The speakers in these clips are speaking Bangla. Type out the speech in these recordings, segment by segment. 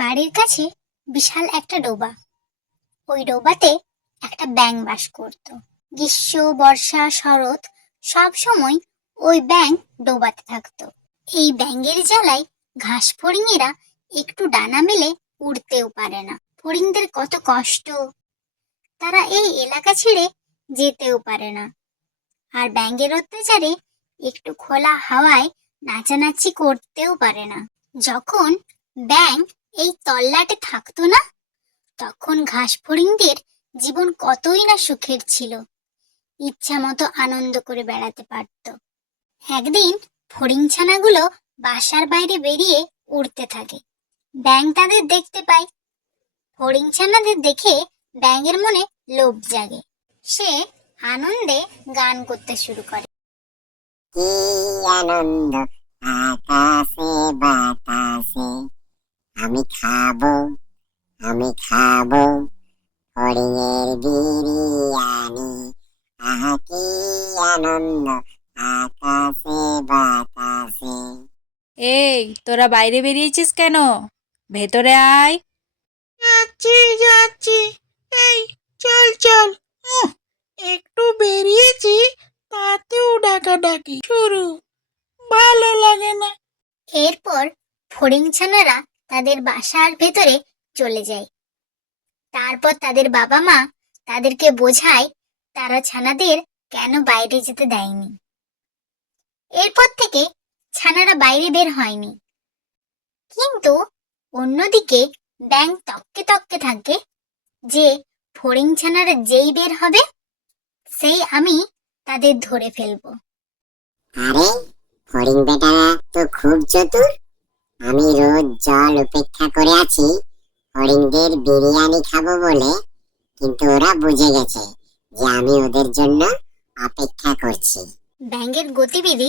বাড়ির কাছে বিশাল একটা ডোবা। ওই ডোবাতে একটা ব্যাঙ বাস করত। গ্রীষ্ম, বর্ষা, শরৎ সব সময় ওই ব্যাঙ ডোবাতে থাকতো। এই ব্যাঙের জ্বালায় ঘাস ফড়িংয়েরা একটু ডানা মেলে উড়তেও পারে না। ফড়িংদের কত কষ্ট, তারা এই এলাকা ছেড়ে যেতেও পারে না। আর ব্যাঙের অত্যাচারে একটু খোলা হাওয়ায় নাচানাচি করতেও পারে না। যখন ব্যাঙ এই তল্লাটে থাকতো না, তখন ঘাস ফড়িংদের জীবন কতই না সুখের ছিল। ইচ্ছা মতো আনন্দ করে বেড়াতে পারত। একদিন ফড়িং ছানাগুলো বাসার বাইরে বেরিয়ে উড়তে থাকে। ব্যাঙ তাদের দেখতে পায়। ফড়িং ছানাদের দেখে ব্যাঙের মনে লোভ জাগে। সে আনন্দে গান করতে শুরু করে। কি আনন্দ আকাশে বাতাসে, আমি খাবো হরিণের বিরিয়ানি। আহা কি আনন্দ আকাশে বাতাসে। এই তোরা বাইরে বেরিয়েছিস কেন? ভেতরে আয়। যাচ্ছি। এই চল। একটু বেরিয়েছি, তাতেও ডাকাডাকি শুরু। ভালো লাগে না। এরপর ফড়িং ছানারা তাদের বাসার ভেতরে চলে যায়। তারপর তাদের বাবা মা তাদেরকে বোঝায় তারা ছানাদের কেন বাইরে যেতে দেয়নি। এরপর থেকে ছানারা বাইরে বের হয়নি। কিন্তু অন্যদিকে ব্যাঙ তককে তককে থাকে যে ফড়িং ছানারা যেই বের হবে সেই আমি তাদের ধরে ফেলবো। আরে হরিণ বেটারা তো খুব চতুর। আমি রোজ জল উপেক্ষা করে আছি হরিণদের বিরিয়ানি খাবো বলে, কিন্তু ওরা বুঝে গেছে যে আমি ওদের জন্য অপেক্ষা করছি। ব্যাঙের গতিবিধি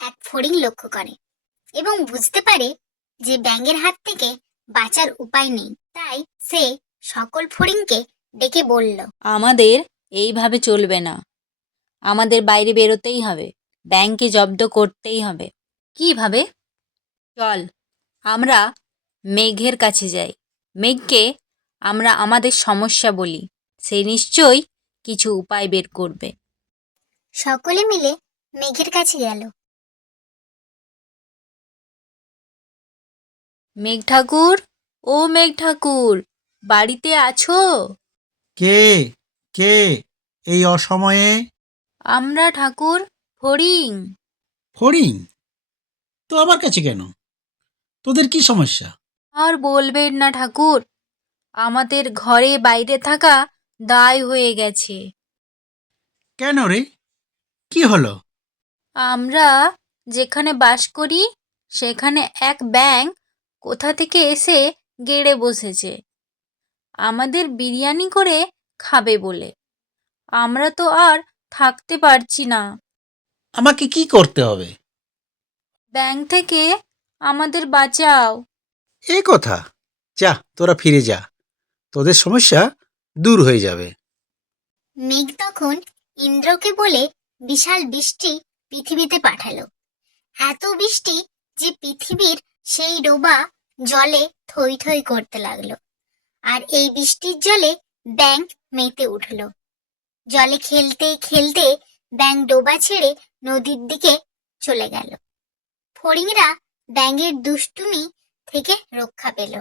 এক ফড়িং লক্ষ্য করে এবং বুঝতে পারে যে ব্যাঙের হাত থেকে বাঁচার উপায় নেই। তাই সে সকল ফড়িংকে ডেকে বলল, আমাদের এইভাবে চলবে না। আমাদের বাইরে বেরোতেই হবে, ব্যাংকে জব্দ করতেই হবে। কিভাবে? চল আমরা মেঘের কাছে যাই। মেঘকে আমরা আমাদের সমস্যা বলি, সে নিশ্চয়ই কিছু উপায় বের করবে। সকলে মিলে মেঘের কাছে গেল। মেঘ ঠাকুর, ও মেঘ ঠাকুর, বাড়িতে আছো? কে কে এই অসময়ে? আমরা ঠাকুর, ফড়িং। ফড়িং? তো আমার কাছে কেন? তোদের কি সমস্যা? আর বলবেন না ঠাকুর, আমাদের ঘরে বাইরে থাকা দায় হয়ে গেছে। কেন রে, কি হলো? আমরা যেখানে বাস করি সেখানে এক ব্যাঙ কোথা থেকে এসে গেড়ে বসেছে আমাদের বিরিয়ানি করে খাবে বলে। আমরা তো আর থাকতে পারছি না। আমাকে কি করতে হবে? ব্যাঙ থেকে আমাদের বাঁচাও। এ কথা, যা তোরা ফিরে যা, তোদের সমস্যা দূর হয়ে যাবে। মেঘ তখন ইন্দ্রকে বলে বিশাল বৃষ্টি পৃথিবীতে পাঠালো। এত বৃষ্টি যে পৃথিবীর সেই ডোবা জলে থই থই করতে লাগলো। আর এই বৃষ্টির জলে ব্যাঙ মেতে উঠল। জলে খেলতে খেলতে ব্যাঙ ডোবা ছেড়ে নদীর দিকে চলে গেল। ফড়িংরা ব্যাঙের দুষ্টুমি থেকে রক্ষা পেল।